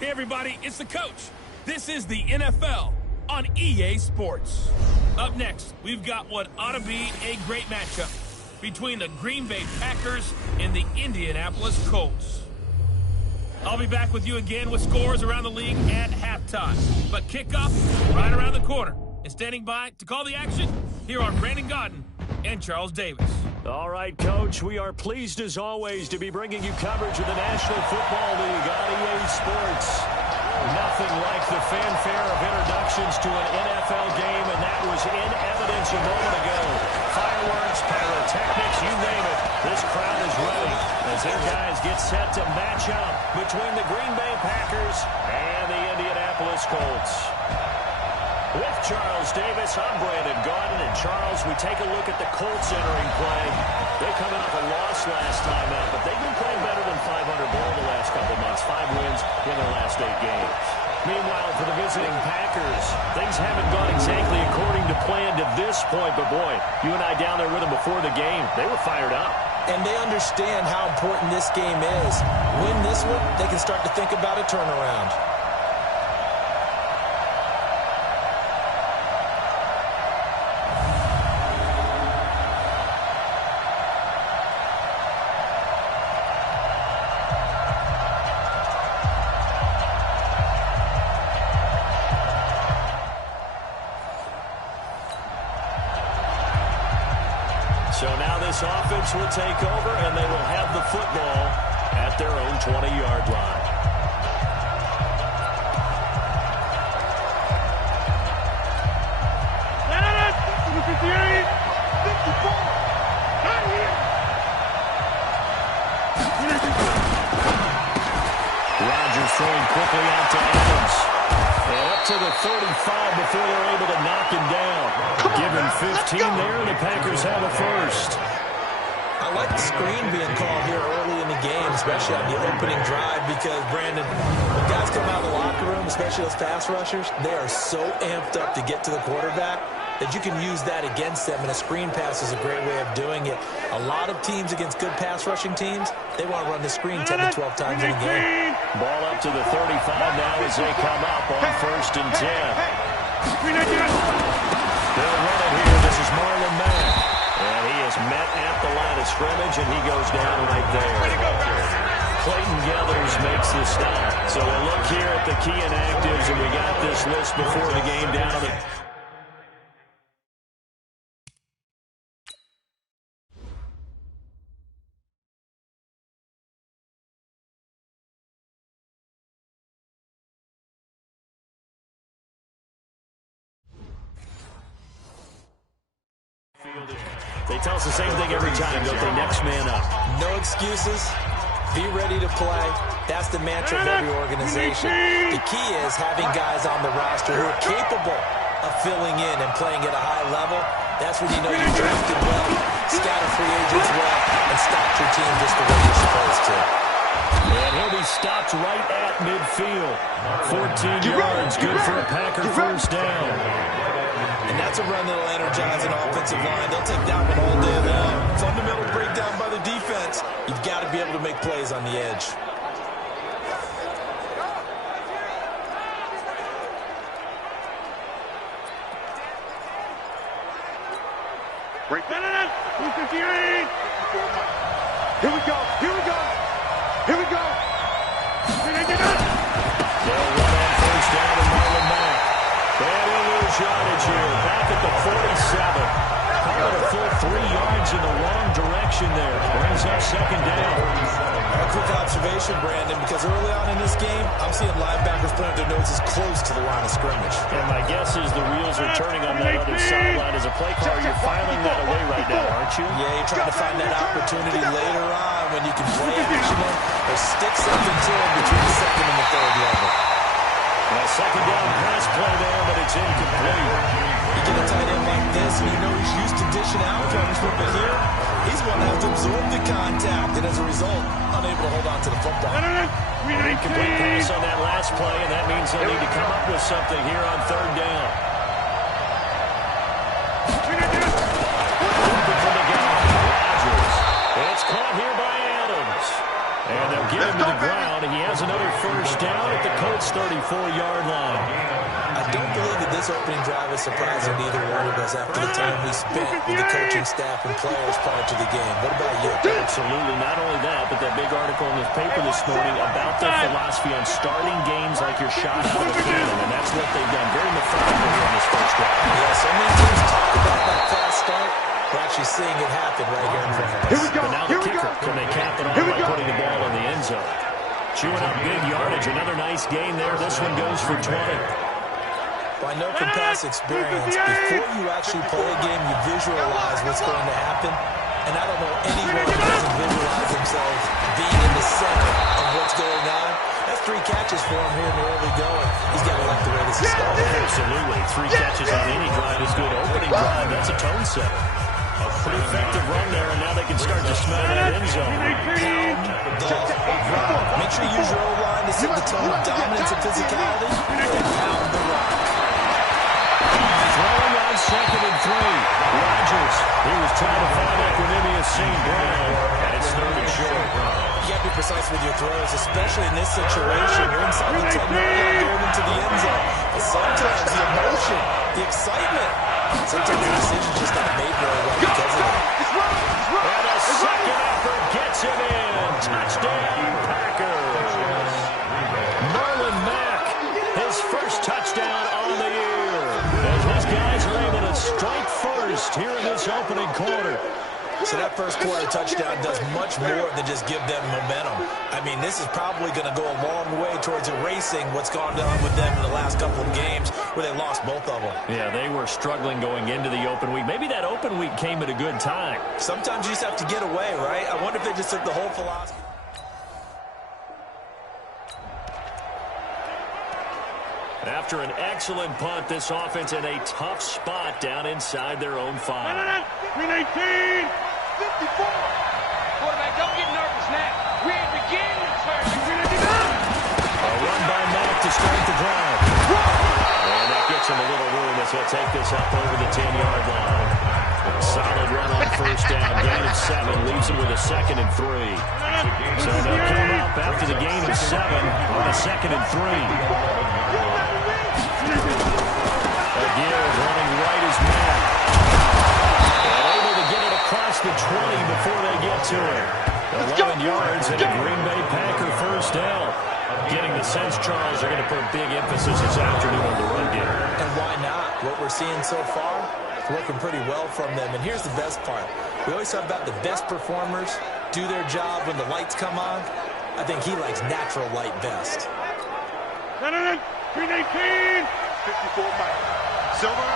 Hey everybody, it's the coach. This is the NFL on EA Sports. Up next, we've got what ought to be a great matchup between the Green Bay Packers and the Indianapolis Colts. I'll be back with you again with scores around the league at halftime. But kickoff right around the corner. And standing by to call the action, here are Brandon Gaudin and Charles Davis. All right, Coach, we are pleased as always to be bringing you coverage of the National Football League on EA Sports. Nothing like the fanfare of introductions to an NFL game, and that was in evidence a moment ago. Fireworks, pyrotechnics, you name it. This crowd is ready as their guys get set to match up between the Green Bay Packers and the Indianapolis Colts. With Charles Davis, I'm Brandon Gaudin. And Charles, we take a look at the Colts entering play. They're coming off a loss last time out, but they've been playing better than 500 ball the last couple months. 5 wins in their last 8 games. Meanwhile, for the visiting Packers, things haven't gone exactly according to plan to this point. But boy, you and I down there with them before the game, they were fired up. And they understand how important this game is. Win this one, they can start to think about a turnaround. So now this offense will take over, and they will have the football at their own 20-yard line. Rodgers throwing quickly out to Adams. And up to the 35 before they're able to knock him down. Given 15 there, the Packers have a first. I like the screen being called here early in the game, especially on the opening drive, because, Brandon, when guys come out of the locker room, especially those pass rushers, they are so amped up to get to the quarterback that you can use that against them, and a screen pass is a great way of doing it. A lot of teams against good pass rushing teams, they want to run the screen 10 to 12 times in a game. Ball up to the 35 now as they come up on 1st and 10. They'll run it here. This is Marlon Mack. And he is met at the line of scrimmage, and he goes down right there. Clayton Geathers makes the stop. So we'll look here at the key inactives, and we got this list before the game down to the... They tell us the same thing every time, don't they? Next man up. No excuses. Be ready to play. That's the mantra of every organization. The key is having guys on the roster who are capable of filling in and playing at a high level. That's when you know you're drafted well, scatter free agents well, and stock your team just the way you're supposed to. And he'll be stopped right at midfield. 14 yards, good for a Packer first down. And that's a run that'll energize an offensive line. They'll take that one all day long. Fundamental breakdown by the defense. You've got to be able to make plays on the edge. Break that in. 258. Here we go. Here we go. Here we go. They'll run on first down to Marlon Mack. And he'll lose yardage here. Back at the 47. Call it a full 3 yards in the wrong direction there. Brings up second down. A quick observation, Brandon, because early on in this game, I'm seeing linebackers putting their noses close to the line of scrimmage. And my guess is the wheels are turning on that other sideline. As a play caller, you're filing that away right now, aren't you? Yeah, you're trying to find that opportunity later on when you can play action or stick something to him between the second and the third level. Well, second down pass play there, but it's incomplete. You get a tight end like this, and you know he's used to dishing out punishment, but here, he's going to have to absorb the contact, and as a result, unable to hold on to the football. Incomplete pass on that last play, and that means they'll need to come up with something here on third down. Looking for the guy, Rodgers. It's caught here by Adams. And they'll get him to the ground. He has another first down at the Colts' 34-yard line. I don't believe that this opening drive is surprising to either one of us after the time we spent with the coaching staff and players prior to the game. What about you? Absolutely. Not only that, but that big article in the paper this morning about their philosophy on starting games like you're shot out of a cannon, and that's what they've done. Very methodical here in this first drive. Yeah, so many teams talk about that fast start. We're actually seeing it happen right here in front of us. Here we go. But now the kicker, can they cap it off by putting the ball in the end zone? Chewing up big yardage. Another nice gain there. This one goes for 20. Well, I know from past experience, before you actually play a game, you visualize what's going to happen. And I don't know anyone who doesn't visualize themselves being in the center of what's going on. That's 3 catches for him here in the early going. He's got to like the way this is starting. Absolutely. 3 catches on any drive is good. Opening drive, that's a tone setter. A pretty effective run there, and now they can start to smell that end zone. Pound the rock. Make sure you use your O-line to set the tone of dominance and physicality, and pound the rock. Throwing on 2nd and 3. Rodgers, he was trying to find Equanimous St. Brown, and it's 3rd and short. You got to be precise with your throws, especially in this situation. You're inside the 10-yard line going into the end zone. But sometimes the emotion, the excitement, sometimes the decision's just not made very well because of that. And a second effort gets him in. Touchdown, Packers. Marlon Mack, his first touchdown on the year. As these guys are able to strike first here in this opening quarter. So that first quarter touchdown does much more than just give them momentum. I mean, this is probably going to go a long way towards erasing what's gone on with them in the last couple of games where they lost both of them. Yeah, they were struggling going into the open week. Maybe that open week came at a good time. Sometimes you just have to get away, right? I wonder if they just took the whole philosophy. After an excellent punt, this offense in a tough spot down inside their own 5. 318. 54. Quarterback, don't get nervous now. We're at the beginning of A run by Mack to start the drive. And that gets him a little room as he'll take this up over the 10-yard line. Solid run on first down. Gain of 7 leaves him with a 2nd and 3. So they'll come up after the gain of 7 on a 2nd and 3. Again, running right is Mack. And able to get it across the 20 before they get to it. 11 yards and a Green Bay Packer first down. Getting the sense, Charles, are going to put big emphasis this afternoon on the run game. And why not? What we're seeing so far, it's working pretty well from them. And here's the best part. We always talk about the best performers do their job when the lights come on. I think he likes natural light best. 318. 54 Mike. Silver.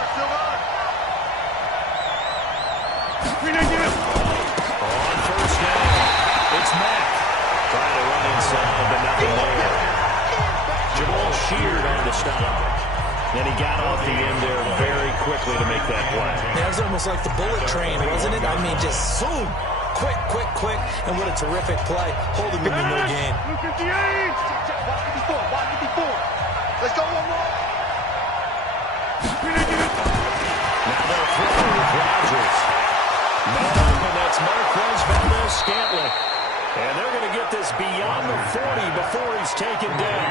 319. On first down, it's Mack. Trying to run inside, but nothing there. Jamal sheared on the stop. Then he got off the end there very quickly to make that play. That was almost like the bullet train, wasn't it? I mean, just zoom. Quick. And what a terrific play. Holding him to no gain. 258. Watch 54. Let's go one more. Now they'll throw with Rodgers. No, and that's Marquez Valdez-Scantling. And they're going to get this beyond the 40 before he's taken down.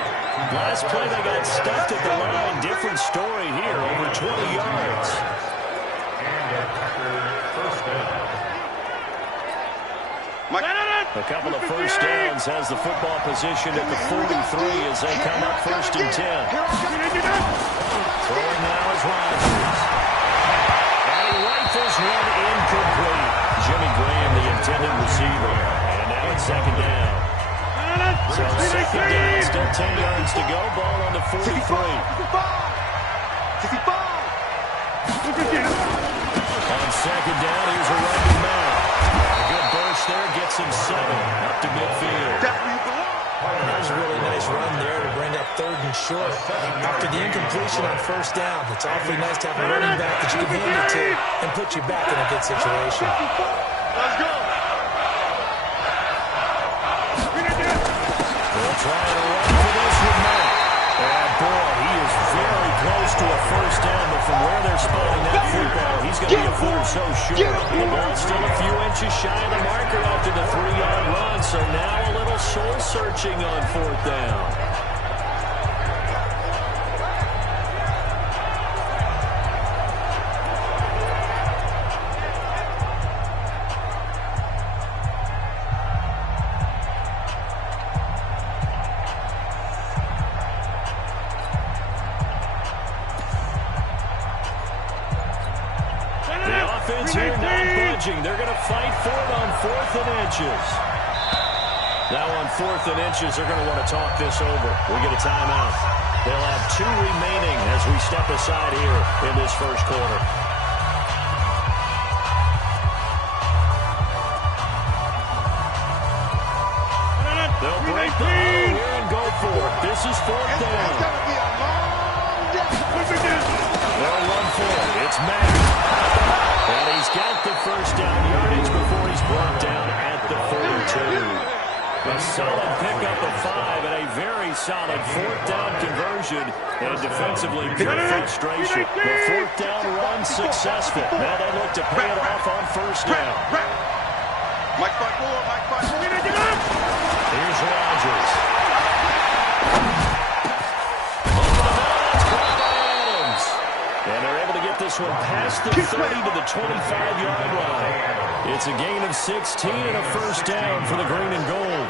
Last play they got stuffed at the line. Different story here, over 20 yards. A couple of first downs has the football position at the 43 as they come up 1st and 10. Throwing now is Rodgers. And he rifles one incomplete. Jimmy Graham, the intended receiver. And now it's 2nd down. So 2nd down, still 10 yards to go. Ball on the 43. 65. On 2nd down, here's a run to Mack. A good burst there, gets him 7 up to midfield. That was a really nice run there to bring up 3rd and short. After the incompletion on first down, it's awfully nice to have a running back that you can hand it to and put you back in a good situation. Let's go. They'll try to run for this with Mack. And boy, he is very close to a first down before from where they're spotting that football, he's going to be a foot or so short. The ball's still a few inches shy of the marker after the 3-yard run, so now a little soul-searching on 4th down. Here not budging. They're going to fight for it on 4th and inches. Now on 4th and inches, they're going to want to talk this over. We get a timeout. They'll have 2 remaining as we step aside here in this first quarter. They'll break the huddle here and go for it. This is 4th down. They'll run for it. It's Mack. And he's got the first down yardage before he's brought down at the 42. A solid pickup of 5 and a very solid 4th down conversion. And defensively, pure frustration. The 4th down run successful. Now they look to pay it off on 1st down. Mike 5-4, Mike 5-4. Here's Rodgers. And they're able to get this one past the 30 to the 25-yard line. It's a gain of 16 and a first down for the green and gold.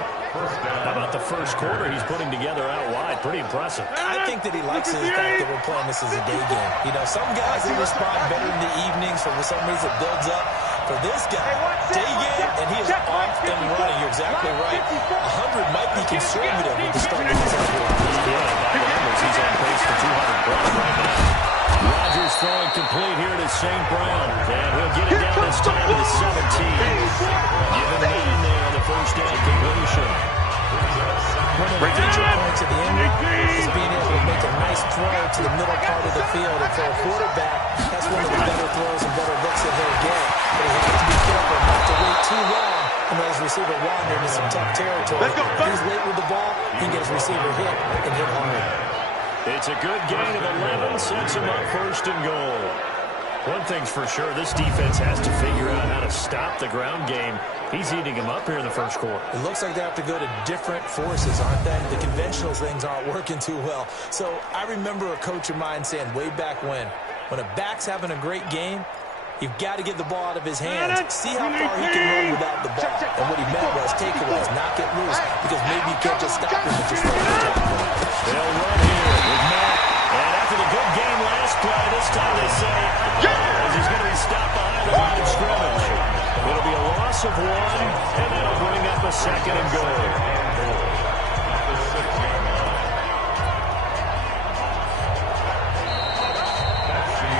How about the first quarter he's putting together out wide? Pretty impressive. I think that he likes the fact that we're playing this as a day game. You know, some guys, they respond better in the evenings, for some reason it builds up. For this guy, day game, and he is off and running. You're exactly right. 100 might be conservative with the start of this effort. Yeah, by numbers, he's on pace for 200 plus right now. Rodgers throwing complete here to St. Brown. And he'll get it down this time to the 17. Giving it in there on the first down completion. One of the feature points of the end is being able to make a nice throw to the middle part of the field. And for a quarterback, that's one of the better throws and better looks that he'll get. But he has to be careful not to wait too long and let his receiver wander into some tough territory. If he's late with the ball, he can get his receiver hit and hit hard. It's a good gain of 11, sets him up 1st and goal. One thing's for sure, this defense has to figure out how to stop the ground game. He's eating him up here in the first quarter. It looks like they have to go to different forces, aren't they? The conventional things aren't working too well. So I remember a coach of mine saying way back when a back's having a great game, you've got to get the ball out of his hands. See how far he can run without the ball. And what he meant was takeaways, knock it loose, because maybe you can't just stop him and just run the tackle. They'll run here with Matt. And after the good game last play, this time they say, as he's going to be stopped behind the line of scrimmage. It'll be a loss of 1, and that'll bring up a 2nd and goal.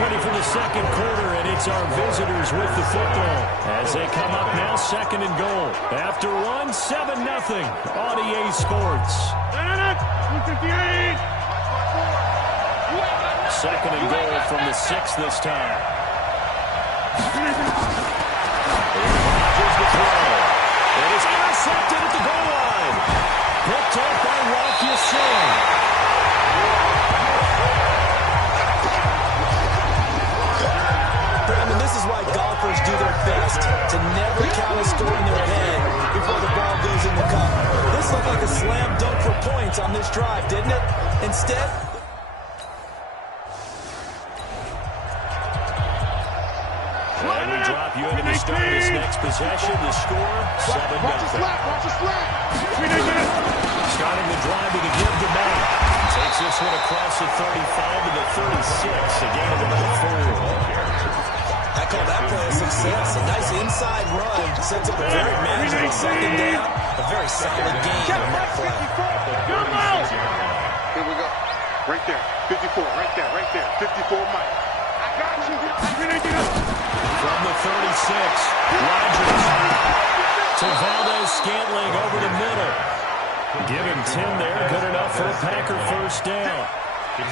Ready for the second quarter, and it's our visitors with the football as they come up now 2nd and goal. After 7-0 on EA Sports. 2nd and goal from the 6 this time. Rodgers the throw. It is intercepted at the goal line. Picked up by Rocky Singh. Brandon, this is why golfers do their best to never count a score in their head before the ball goes in the cup. This looked like a slam dunk for points on this drive, didn't it? Instead, and we drop you into the start of this next possession. The score, 7-0. Starting the drive with a give to Matt. Takes this one across the 35 to the 36. A gain of about 4. I call that play a success. A nice inside run. Sets up a very manageable 2nd down. A very solid gain on that play. Here we go. Right there. 54. Right there. Right there. 54, Mike. I got you. From the 36, Rodgers to Valdez-Scantling over the middle. Give him 10 there. Good enough for a Packer first down.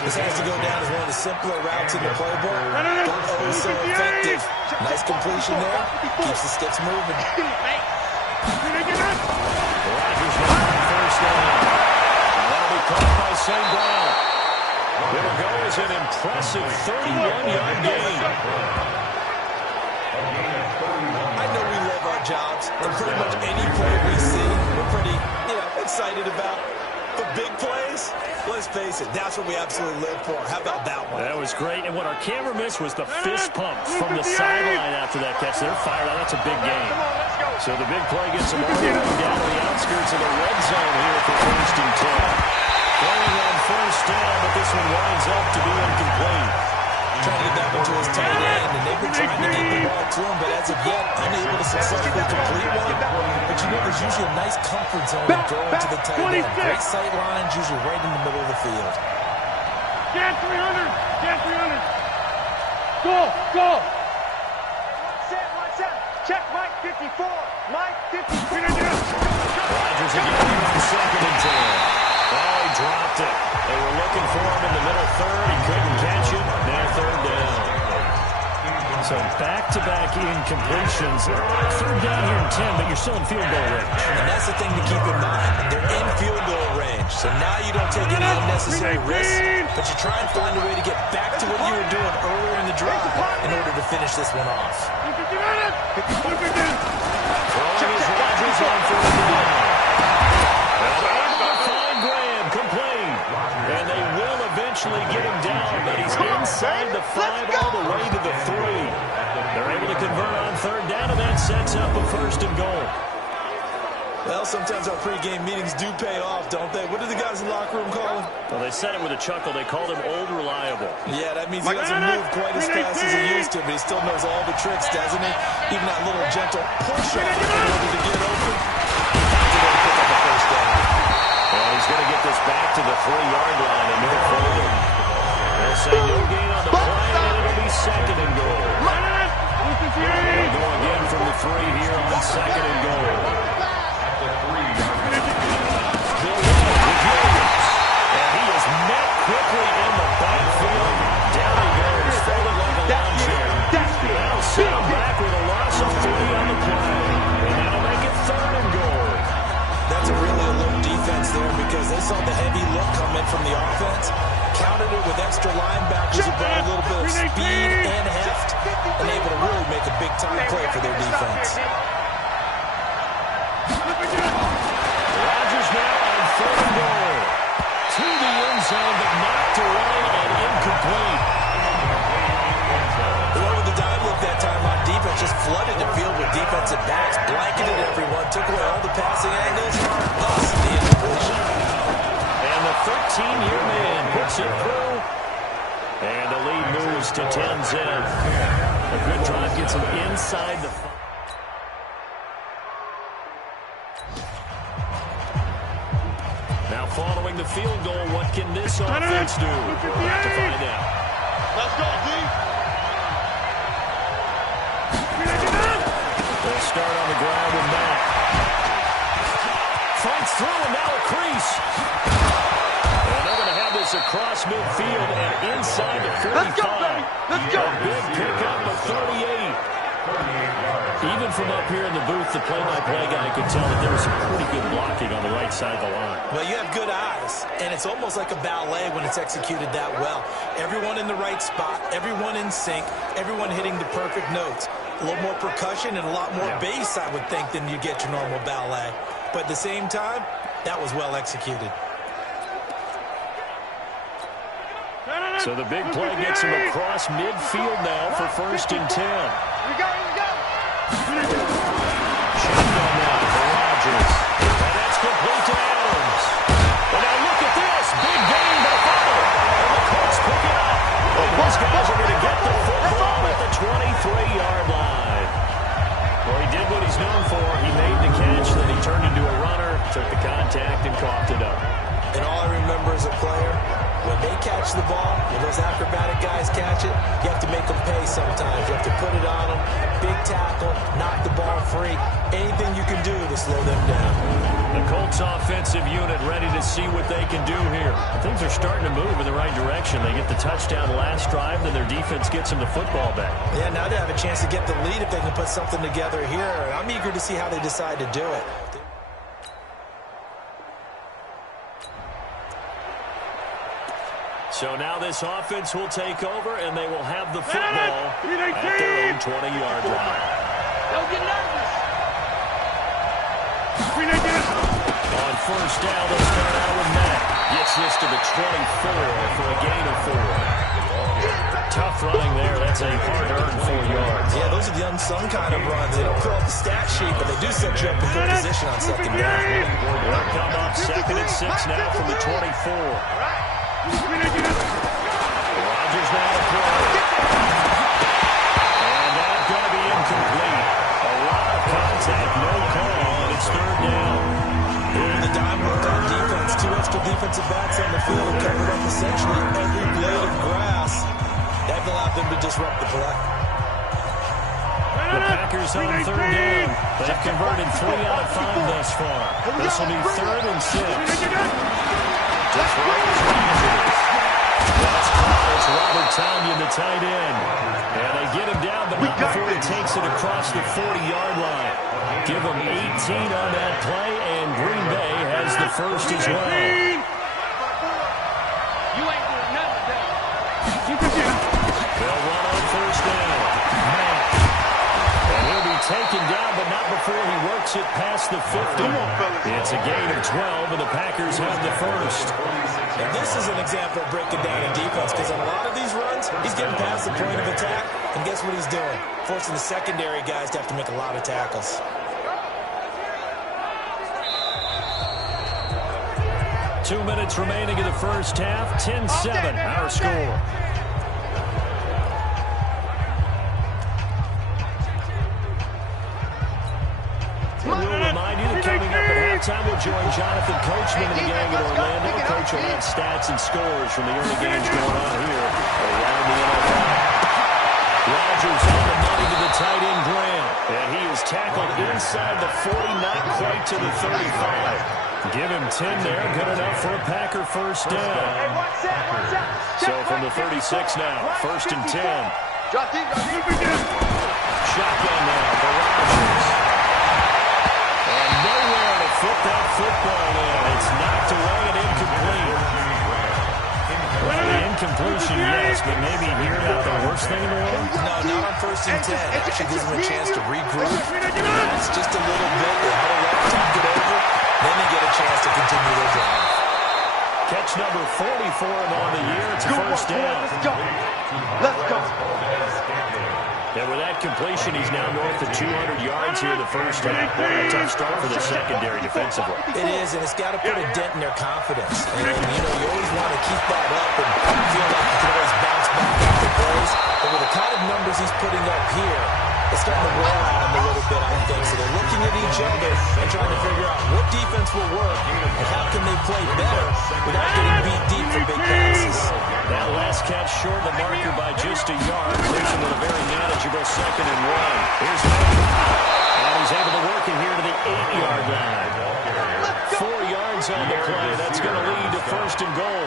This has to go down as one of the simpler routes in the playbook. But so effective. Nice completion there. Keeps the sticks moving. Rodgers with the first down. And that'll be caught by St. Brown. It'll go as an impressive 31-yard gain. I know we love our jobs, and pretty much any play we see, we're pretty, excited about. But big plays, let's face it, that's what we absolutely live for. How about that one? That was great, and what our camera missed was the fist pump from the sideline after that catch. They're fired out. That's a big game. So the big play gets them all the way down to the outskirts of the red zone here for 1st and 10. Going on 1st down, but this one winds up to be incomplete. Trying to get that one to his tight end, and they've been trying to get the ball to him, but as of yet, unable to successfully complete one. But there's usually a nice comfort zone in throwing to the tight end. Great sight lines, usually right in the middle of the field. Get 300! Get 300! Go! One set! Check Mike 54! Mike 54! Rodgers again on 2nd and 10. Oh, he dropped it. They were looking for him in the middle third. He couldn't catch it. Now 3rd down. So back-to-back incompletions. 3rd down here in 10, but you're still in field goal range. And that's the thing to keep in mind. They're in field goal range. So now you don't take any unnecessary risks, but you try and find a way to get back to what you were doing earlier in the drive in order to finish this one off. Throwing is Rodgers on 4th down. And they will eventually get him down, but he's inside the 5 all the way to the 3. They're able to convert on 3rd down, and that sets up a 1st and goal. Well, sometimes our pregame meetings do pay off, don't they? What do the guys in the locker room call him? Well, they said it with a chuckle. They called him Old Reliable. Yeah, that means he doesn't move quite as fast as he used to, but he still knows all the tricks, doesn't he? Even that little gentle push-up in order to get open. That's a way to pick up a 1st down. Well, he's going to get this back to the 3-yard line and no further. They'll say no gain on the play, and it'll be 2nd and goal. They'll go again from the 3 here on 2nd and goal. Bill with Williams, and he is met quickly in the backfield. Down he goes, folded like a lawn chair. That'll set him back with a loss of 3 on the play, and that'll make it 3rd and goal. That's a really alert defense there because they saw the heavy look come in from the offense, countered it with extra linebackers who brought a little bit of speed and heft, and able to really make a big-time play for their defense. Rodgers now on 3rd and goal. To the end zone, but knocked away and incomplete. With the dive look that time on defense, just flooded the field with defensive backs, blanketed everyone, took away all the passing angles, thus the incompletion. And the 13-year man puts it through, and the lead moves to 10-zip. A good drive gets him inside the... Now following the field goal, what can this offense do? We'll have to find out. Let's go, D! They'll start on the ground with Matt. Fights through, and now a crease. And they're going to have this across midfield and inside the 45. Let's go, baby! Let's go! A big pickup of 38. Even from up here in the booth, the play-by-play guy could tell that there was some pretty good blocking on the right side of the line. Well, you have good eyes, and it's almost like a ballet when it's executed that well. Everyone in the right spot, everyone in sync, everyone hitting the perfect notes. A little more percussion and a lot more bass, I would think, than you get your normal ballet. But at the same time, that was well executed. So the big play gets him across midfield now for 1st and 10. Here we go! Shotgun now for Rodgers. And that's complete to Adams. And now look at this. Big gain by Fowler. And the Colts pick it up. And these guys are going to get the football at the 23-yard line. Well, he did what he's known for. He made the catch, then he turned into a runner, took the contact, and coughed it up. And all I remember as a player, when they catch the ball, when those acrobatic guys catch it, you have to make them pay sometimes. You have to put it on them, big tackle, knock the ball free. Anything you can do to slow them down. The Colts offensive unit ready to see what they can do here. Things are starting to move in the right direction. They get the touchdown last drive, then their defense gets them the football back. Yeah, now they have a chance to get the lead if they can put something together here. I'm eager to see how they decide to do it. So now this offense will take over, and they will have the football at their own 20-yard line. Don't get nervous. On first down, they'll start out with Matt. Gets this to the 24 for a gain of 4. Tough running there. That's a hard-earned 4 yards. Yeah, those are the unsung kind of runs. They don't fill out the stat sheet, but they do set you up in good position on second down. They'll come up 2nd and 6 now from the 24. Rodgers now to throw. And that's going to be incomplete. A lot of contact, no call, and it's 3rd down. The dime work on defense. 2 extra defensive backs on the field and covered up essentially every blade of grass. That allowed them to disrupt the play. The Packers on 3rd down. They've converted 3 out of 5 thus far. This will be 3rd and 6. To throw is Rodgers. That's caught. It's Robert Tonyan, the tight end. And they get him down, but not before he takes it across the 40-yard line. Give him 18 on that play, and Green Bay has the first as well. You ain't doing nothing today. They'll run on first down. Matt. And he'll be taken down, but not before he works it past the 50. It's a gain of 12, and the Packers have the first. And this is an example of breaking down in defense, because on a lot of these runs, he's getting past the point of attack, and guess what he's doing? Forcing the secondary guys to have to make a lot of tackles. 2 minutes remaining in the first half. 10-7, our score. We'll remind you that coming up at halftime, we'll join Jonathan Coachman and the gang in Orlando. Coach will have stats and scores from the early games going on here around the NFL. Rodgers on the money to the tight end Graham. And he is tackled inside the 40, not quite to the 35. Give him 10 there. Good enough for a Packer first down. So from the 36 now, 1st and 10. Shotgun now for Rodgers. And nowhere to fit that football in. It's knocked away and incomplete. The incompletion, yes, but maybe here not the worst thing in the world? No, not on 1st and 10. Actually gives them a chance to regroup. It's just a little bit. They had to let the time get over. Then they get a chance to continue their drive. Catch number 40 for him on the year. It's a first down. Let's go. And with that completion, he's now north of 200 yards here in the first half. A tough start for the secondary defensively. It is, and it's got to put a dent in their confidence. And, you know, you always want to keep that up and feel like you can always bounce back after plays. But with the kind of numbers he's putting up here, it's starting to wear on them a little bit, I think. So they're looking at each other and trying to figure out what defense will work and how can they play better without getting beat deep for big passes. That last catch short of the marker by just a yard, leaves him with a very manageable 2nd and 1. Here's Matt. And he's able to work it here to the 8-yard line. 4 yards on the play. That's going to lead to 1st and goal.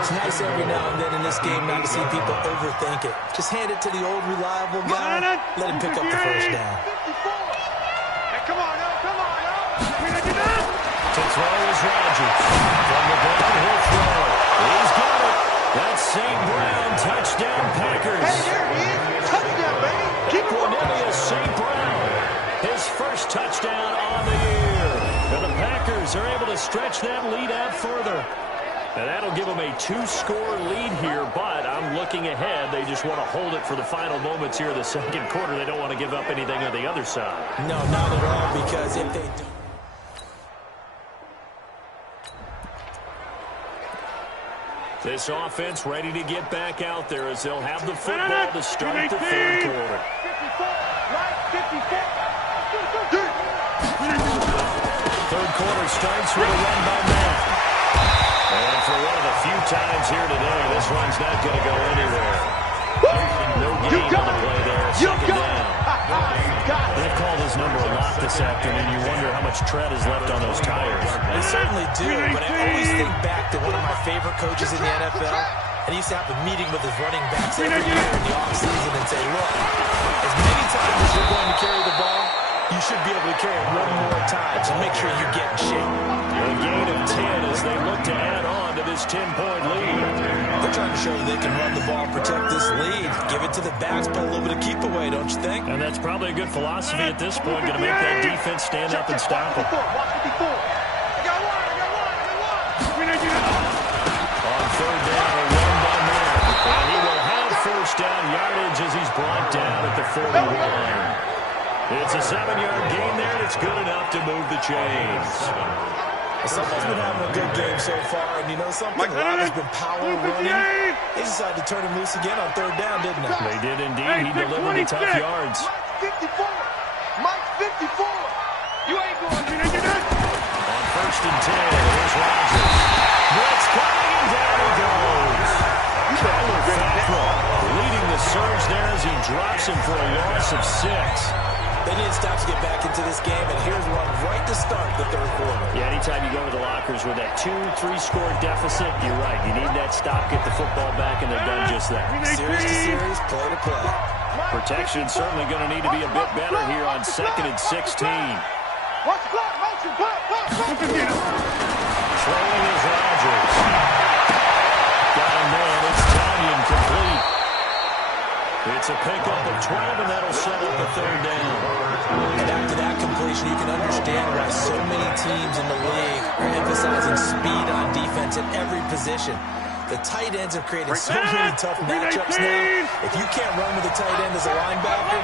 It's nice every now and then in this game not to see people overthink it. Just hand it to the old reliable guy. Let him pick up the first down. Hey, come on, now. To throw is Rodgers. From the ground, he'll throw. He's got it. That's St. Brown. Touchdown, Packers. Hey, there he is. Touchdown, baby. Keep Cornelius St. Brown. His first touchdown on the year. And the Packers are able to stretch that lead out further. And that'll give them a 2-score lead here, but I'm looking ahead. They just want to hold it for the final moments here in the second quarter. They don't want to give up anything on the other side. No, not at all, because if they do... This offense ready to get back out there as they'll have the football to start the 3rd quarter. 3rd quarter starts with a run by Matt. And for one of the few times here today, this run's not going to go anywhere. No gain on the play there. 2nd down. They've called his number a lot this afternoon. You wonder how much tread is left on those tires. They certainly do, but I always think back to one of my favorite coaches in the NFL, and he used to have a meeting with his running backs every year in the offseason and say, look, as many times as you're going to carry the ball, you should be able to carry it one more time, so make sure you get in shape. A gain of 10 as they look to add on to this 10-point lead. They're trying to show that they can run the ball and protect this lead. Give it to the backs, play a little bit of keep away, don't you think? And that's probably a good philosophy at this point, going to make that defense stand up and stop them. On third down, a run by Mayer. And he will have first down yardage as he's brought down at the 41. It's a 7-yard gain there, and it's good enough to move the chains. Someone's been having a good game so far, and you know something? A lot has been power running. They decided to turn him loose again on third down, didn't they? They did indeed. He delivered the tough yards. Mike 54. You ain't going to On first and 10, here's Rodgers. Blitz coming, and down he goes. Tyler Fackrell leading the surge there as he drops him for a loss of 6. They need to stop to get back into this game, and here's one right to start the third quarter. Yeah, anytime you go to the lockers with that 2-3 score deficit, you're right. You need that stop, get the football back, and they've done just that. Series to series, play to play. Protection's certainly going to need to be a bit better here on 2nd and 16. Watch the clock, motion, clock. Trailing is Rodgers. Got him there. It's Tanyan complete. It's a pickup of 12, and that'll set up a third down. And after that completion, you can understand why so many teams in the league are emphasizing speed on defense at every position. The tight ends have created so many tough matchups now. If you can't run with a tight end as a linebacker,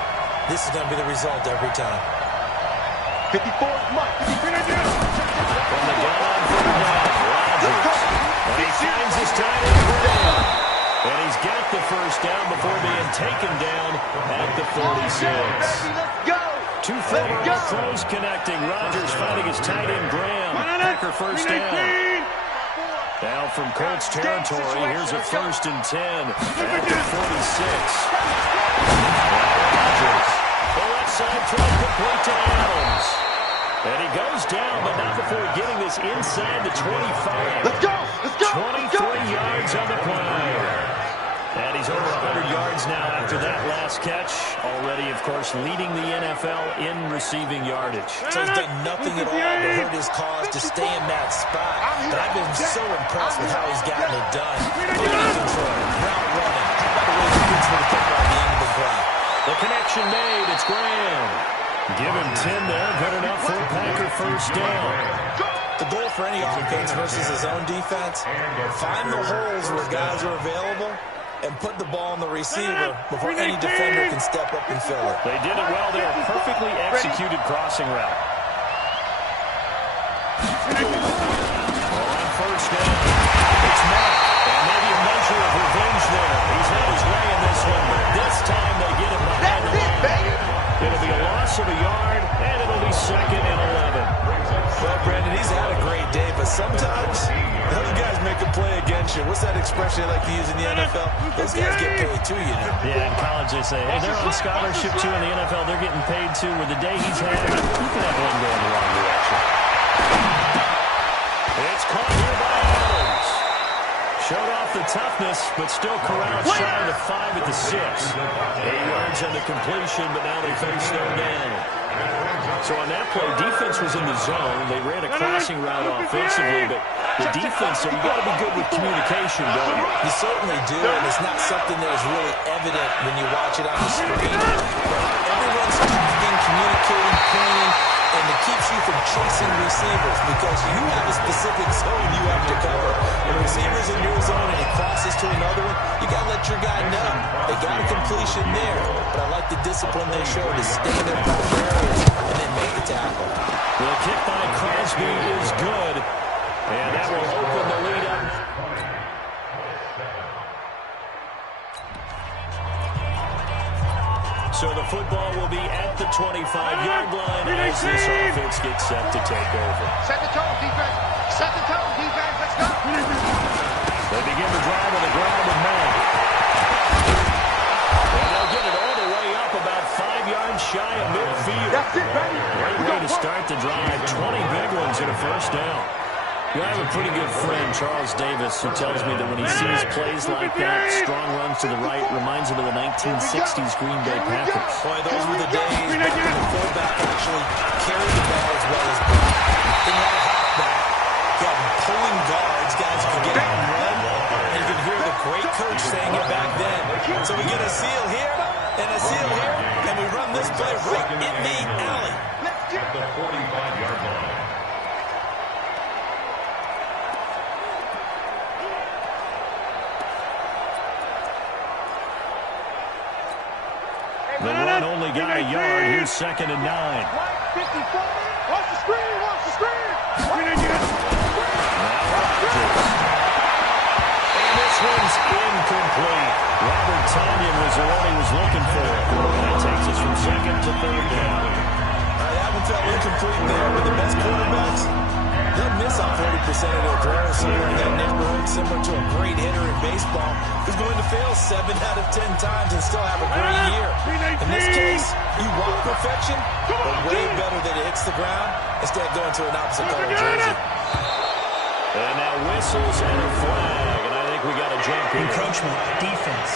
this is going to be the result every time. 54 Mike. From the gun on third down, Rodgers. And he finds his tight end Graham. And he's got the first down before being taken down at the 46. Let's go. Two former All-Pros connecting. Rodgers finding his tight end Graham. Packer first down. Now from Colts territory, here's a 1st and 10 at the 46. Rodgers. The left side throw complete to Adams. And he goes down, but not before getting this inside the 25. Let's go. 23 yards on the play. And he's over 100 yards now after that last catch. Already, of course, leading the NFL in receiving yardage. So he's done nothing at all to hurt his cause to stay in that spot. But I've been so impressed with how he's gotten it done. Ball control, route running. How about the way he gets for the kicker at the end of the play? The connection made. It's Graham. Give him 10 there. Good enough for a Packer first down. The goal for any offense versus his own defense, find the holes where guys are available and put the ball on the receiver before any defender can step up and fill it. They did it well there. Perfectly executed crossing route. On first down, it's Matt. And maybe a measure of revenge there. He's had his way in this one, but this time they get him behind the line. It'll be a loss of a yard, and it'll be 2nd and 11. Well, Brandon, he's had a great day, but sometimes those guys make a play against you. What's that expression they like to use in the NFL? Those guys get paid too, you know. Yeah, in college they say, hey, they're on scholarship too. In the NFL, they're getting paid too. With the day he's had, he can have one go in the wrong direction. It's caught here by Adams. Showed off the toughness, but still corralled shy of the 5 at the 6. 8 yards on the completion, but now they face third down. So on that play, defense was in the zone. They ran a crossing route offensively, but the defense, so you got to be good with communication, don't you? You certainly do, and it's not something that is really evident when you watch it on the screen. But everyone's talking, communicating, playing, and it keeps you from chasing receivers because you have a specific zone you have to cover. When a receiver's in your zone and he crosses to another one, you got to let your guy know. They got a completion there, but I like the discipline they show to stay in their proper areas and then make the tackle. The kick by Crosby is good, and that will open the lead up. So the football will be at the 25-yard line as this offense gets set to take over. Set the tone, defense. Set the tone, defense. Let's go. They begin the drive on the ground with Matt. And they'll get it all the way up about 5 yards shy of midfield. That's it, baby. Great way to start the drive. 20 big ones and a first down. I have a pretty good friend, Charles Davis, who tells me that when he sees plays like that, strong runs to the right, reminds him of the 1960s Green Bay Packers. Boy, those were the days when the fullback actually carried seal here and a seal here, and we run this play right in the alley. At the 45-yard line. The run only got a yard. Here's 2nd and 9. 54. Watch the screen. Watch the screen. And this one's incomplete. Robert Tonyan was the one he was looking for. That takes us from 2nd to 3rd down. That one felt incomplete there, but the best quarterbacks, they'll miss on 40% of their throws. Somewhere in that neighborhood, similar to a great hitter in baseball, who's going to fail 7 out of 10 times and still have a great year. In this case, you want perfection, but way better that it hits the ground instead of going to an opposite color jersey. And now whistles and a flag, and I think we got a jump here. Encroachment, defense.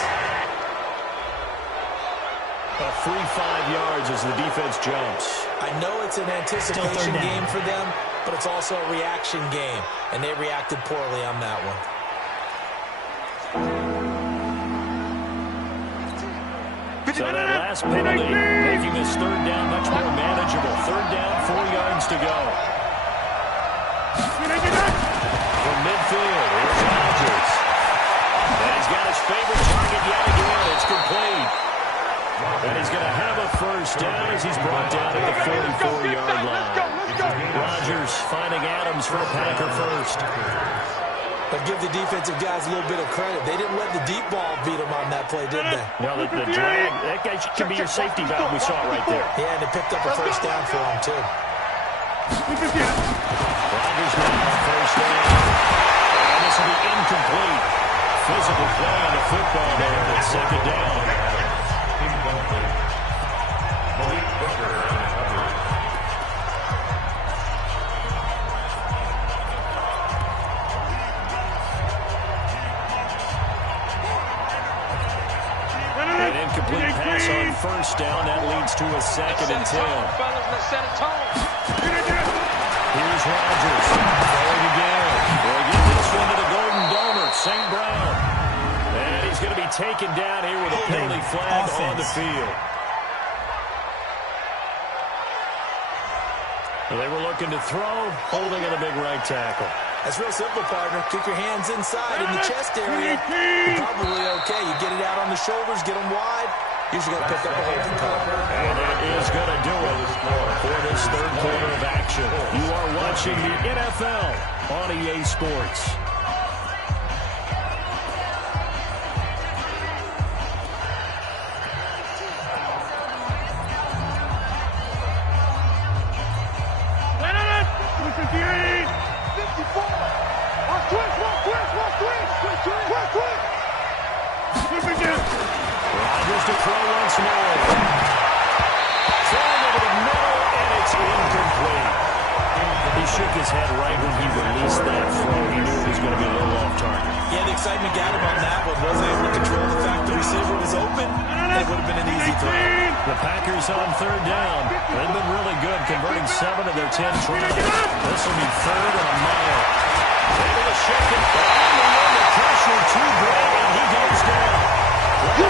A free 5 yards as the defense jumps. I know it's an anticipation game for them, but it's also a reaction game, and they reacted poorly on that one. So that last penalty making this 3rd down much more manageable. 3rd down, 4 yards to go. From midfield, here's Rodgers. And he's got his favorite target yet again. It's complete. And he's going to have a 1st down as he's brought down at the 44-yard line. Rodgers finding Adams for a Packer 1st. But give the defensive guys a little bit of credit. They didn't let the deep ball beat them on that play, did they? No, the drag, that guy can be your safety valve. We saw it right there. Yeah, and they picked up a 1st down for him, too. Rodgers now 1st down. And this will be incomplete. Physical play on the football there. It's 2nd down. An incomplete pass on 1st down. That leads to a 2nd and 10. Here's Rodgers. Throwing again. Will get this one to the Golden Domer, St. Brown. And he's going to be taken down here with a penalty flag on the field. They were looking to throw, holding in a big right tackle. That's real simple, partner. Keep your hands inside in the chest area. You're probably okay. You get it out on the shoulders, get them wide. Usually going to pick up a holding call. And that is going to do it for this 3rd quarter of action. You are watching the NFL on EA Sports. Rodgers to throw once more. Throwing over the middle, and it's incomplete. He shook his head right when he released that throw. He knew it was going to be a little off target. Yeah, the excitement got him on that one. Wasn't able to control the fact the receiver was open, and it would have been an easy throw. The Packers on 3rd down. They've been really good, converting 7 of their 10 tries. This will be 3rd and a mile. Able to shake it down, and then the pressure too great, and he goes down. They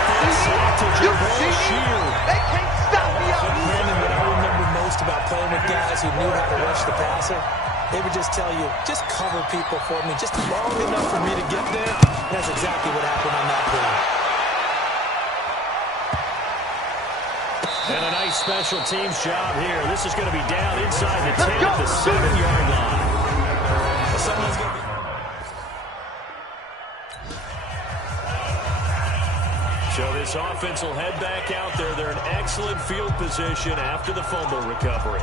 can't stop me out. Brandon, what I remember most about playing with guys who knew how to rush the passer, they would just tell you, just cover people for me, just long enough for me to get there. And that's exactly what happened on that play. And a nice special teams job here. This is going to be down inside the 10 at the 7-yard line. Someone's going to be... So this offense will head back out there. They're in excellent field position after the fumble recovery.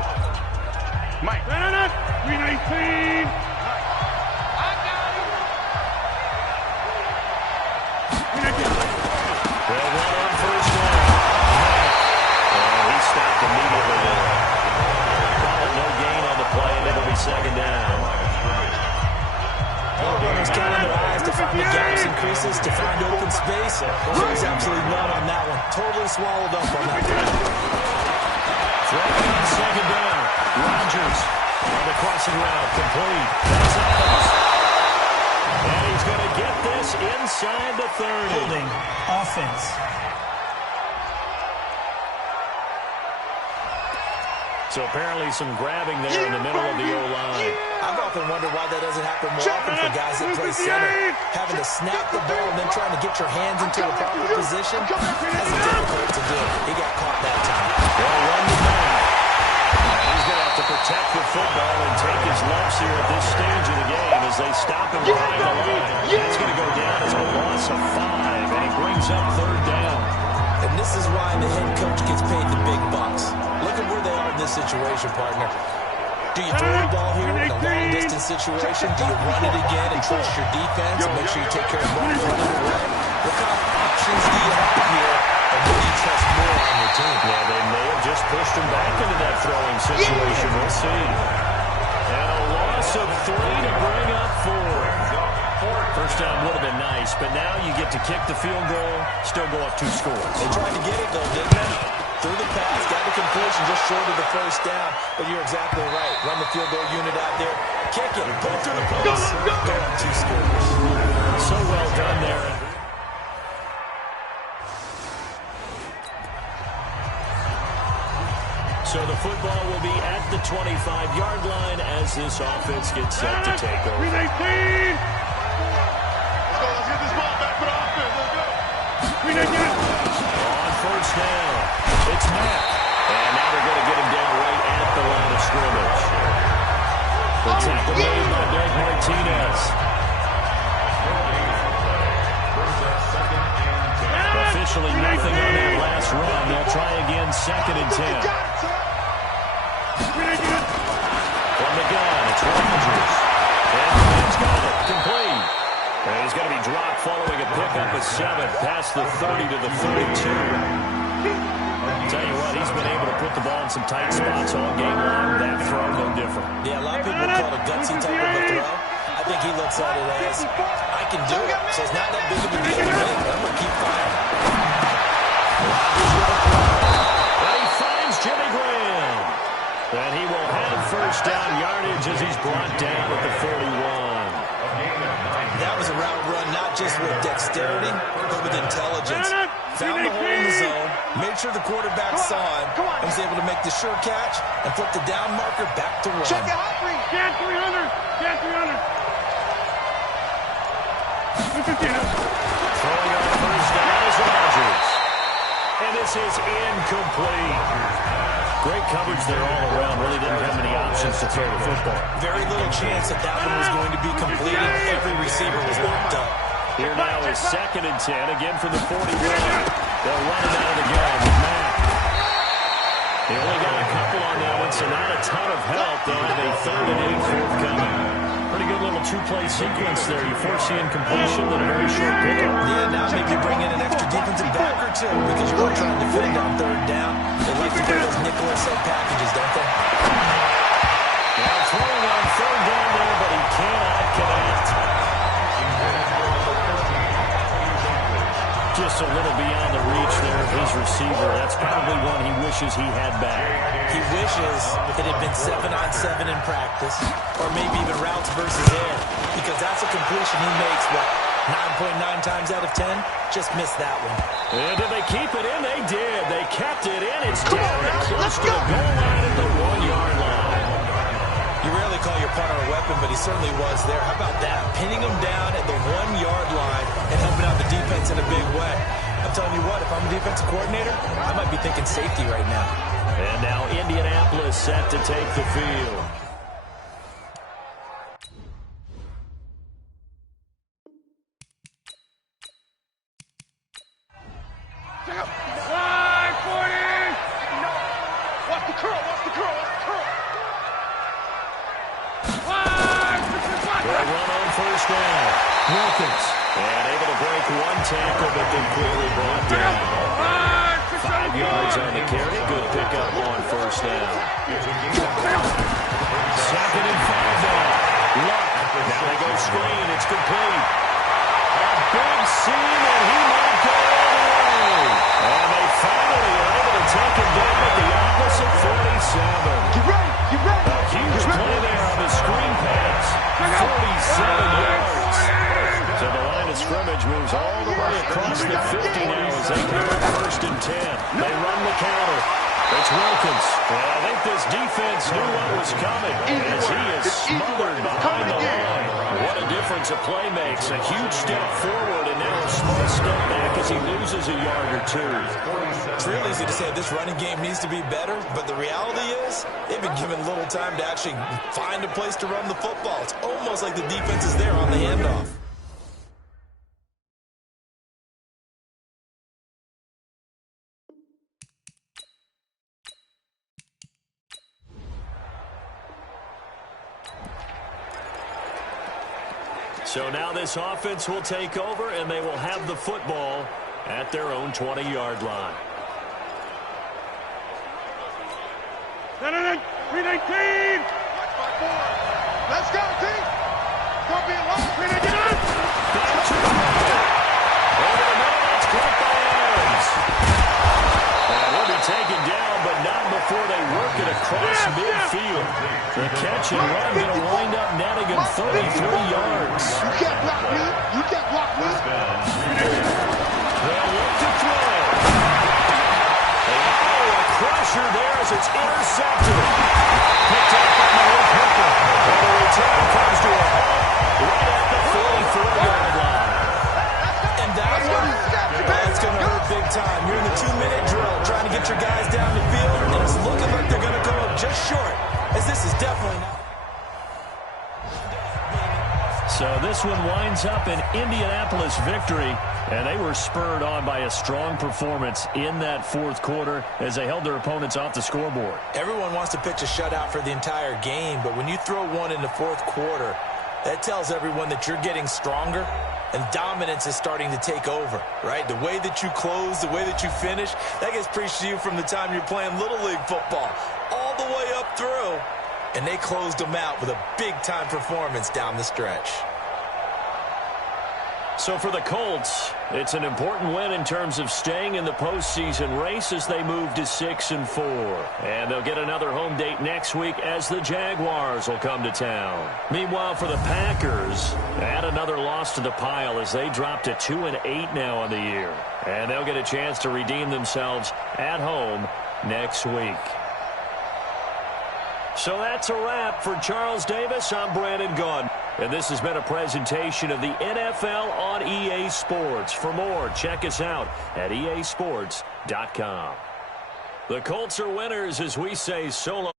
Mike. 319. They'll run on 1st down. And he stopped immediately there. Call it no gain on the play, and it'll be 2nd down. Runners counting their eyes to find the gaps and creases, to find open space. There's absolutely none on that one. Totally swallowed up on that play. Throwing on 2nd down. Rodgers on the crossing route, complete. That's Adams. And he's going to get this inside the 30. Holding offense. So apparently some grabbing there in the middle of the O-line. I've often wondered why that doesn't happen more often for guys that play center. Having to snap the ball and then trying to get your hands into the proper position, that's difficult to do. He got caught that time. Well, run the man. He's going to have to protect the football and take his lumps here at this stage of the game as they stop him behind the line. That's going to go down as a loss of 5, and he brings up 3rd down. And this is why the head coach gets paid the big bucks. Look at where they are in this situation, partner. Do you throw the ball here in a long-distance situation? Do you run it again and trust your defense and make sure you take care of the ball running away? What kind of options do you have here, and what do you trust more on your team? Yeah, they may have just pushed him back into that throwing situation. We'll see. And a loss of 3 to bring up 4. First down would have been nice, but now you get to kick the field goal, still go up 2 scores. They tried to get it, though, didn't they? Through the pass, got the completion just short of the first down. But you're exactly right. Run the field goal unit out there. Kick it. Pull through the post. Go up 2 scores. So well done there. So the football will be at the 25-yard line as this offense gets set to take over. Let's get this ball back for the offense. Let's go. On first down, it's Mack. And now they're going to get him down right at the line of scrimmage. The tackle made by Doug Martinez. Officially nothing on that last run. They'll try again, 2nd and 10. From the gun, it's Rodgers. And he's got it, complete. And he's going to be dropped following a pickup at 7, past the 30 to the 32. Tell you what, he's been able to put the ball in some tight spots all game long. That throw, no different. Yeah, a lot of people call it a gutsy type of a throw. I think he looks at it as, I can do it, so it's not that big of a deal to me. I'm going to keep firing. And he finds Jimmy Graham. And he will have first down yardage as he's brought down at the 41. That was a route run, not just with dexterity, but with intelligence. Found the hole in the zone, made sure the quarterback saw him, and was able to make the sure catch and flip the down marker back to run. Check it out, Jan 300. Jan 300. Throwing on first down is Rodgers. And this is incomplete. Great coverage there all around. Really didn't have many options to throw the football. Very little chance that that one was going to be completed. Every receiver was locked up. Here now is 2nd and 10. Again from the 41. They'll run it out of the gun with Mack. They only got a couple on that one, so not a ton of help. They have a 3rd and 8 forthcoming. Pretty good little 2-play sequence there. You force the incompletion, then a very short pickup. Yeah, now maybe bring in an extra defensive back or two because you weren't trying to defend on 3rd down. They like to play those nickel or sub packages, don't they? Now throwing on 3rd down there, but he cannot connect. Just a little beyond the reach there of his receiver. That's probably one he wishes he had back. He wishes it had been 7-on-7 in practice, or maybe even routes versus air, because that's a completion he makes, what, 9.9 times out of 10? Just missed that one. And did they keep it in? They did. They kept it in. It's down and close to the goal line at the 1-yard line. You rarely call your punter a weapon, but he certainly was there. How about that? Pinning him down at the 1-yard line and helping out the defense in a big way. I'm telling you what, if I'm a defensive coordinator, I might be thinking safety right now. And now Indianapolis set to take the field. Watch the curl, watch the curl, watch the curl. They'll run on first down. Wilkins. And able to break one tackle, but then quickly brought down. 5 yards on the carry. Good pickup on first down. 2nd and 5 now. Luck. Now they go screen. It's complete. A big seam, and he might go all the way. And they finally are able to take him down at the opposite 47. Get ready, get ready. A huge play there on the screen pass. 47 yards. So the line of scrimmage moves all the way across the 50 now as they pick up 1st and 10. They run the counter. It's Wilkins. Well, I think this defense knew what was coming as he is smothered behind the line. What a difference a play makes. A huge step forward and now a small step back as he loses a yard or two. It's real easy to say this running game needs to be better, but the reality is they've been given little time to actually find a place to run the football. It's almost like the defense is there on the handoff. So now this offense will take over, and they will have the football at their own 20-yard line. 319! Let's go, team! It's going to be a long 319! Back to the middle. Over the middle, it's caught by Adams. And will be taken down, but not before they work it across midfield. The catch and run going to wind up netting him 33 yards. You can't block me. You can't block me. They'll look to throw. Oh, a crusher there as it's intercepted. Picked up by Malik Hooker. And the return comes to a halt right at the 44-yard line. And that one, that's going to hurt big time. You're in the 2-minute drill trying to get your guys down the field, and it's looking like they're going to come up just short, as this is definitely not. So this one winds up an Indianapolis victory, and they were spurred on by a strong performance in that fourth quarter as they held their opponents off the scoreboard. Everyone wants to pitch a shutout for the entire game, but when you throw one in the fourth quarter, that tells everyone that you're getting stronger and dominance is starting to take over, right? The way that you close, the way that you finish, that gets preached to you from the time you're playing Little League football all the way up through. And they closed them out with a big-time performance down the stretch. So for the Colts, it's an important win in terms of staying in the postseason race as they move to 6-4. And they'll get another home date next week as the Jaguars will come to town. Meanwhile, for the Packers, add another loss to the pile as they drop to 2-8 now on the year. And they'll get a chance to redeem themselves at home next week. So that's a wrap. For Charles Davis, I'm Brandon Gaudin. And this has been a presentation of the NFL on EA Sports. For more, check us out at easports.com. The Colts are winners as we say so long.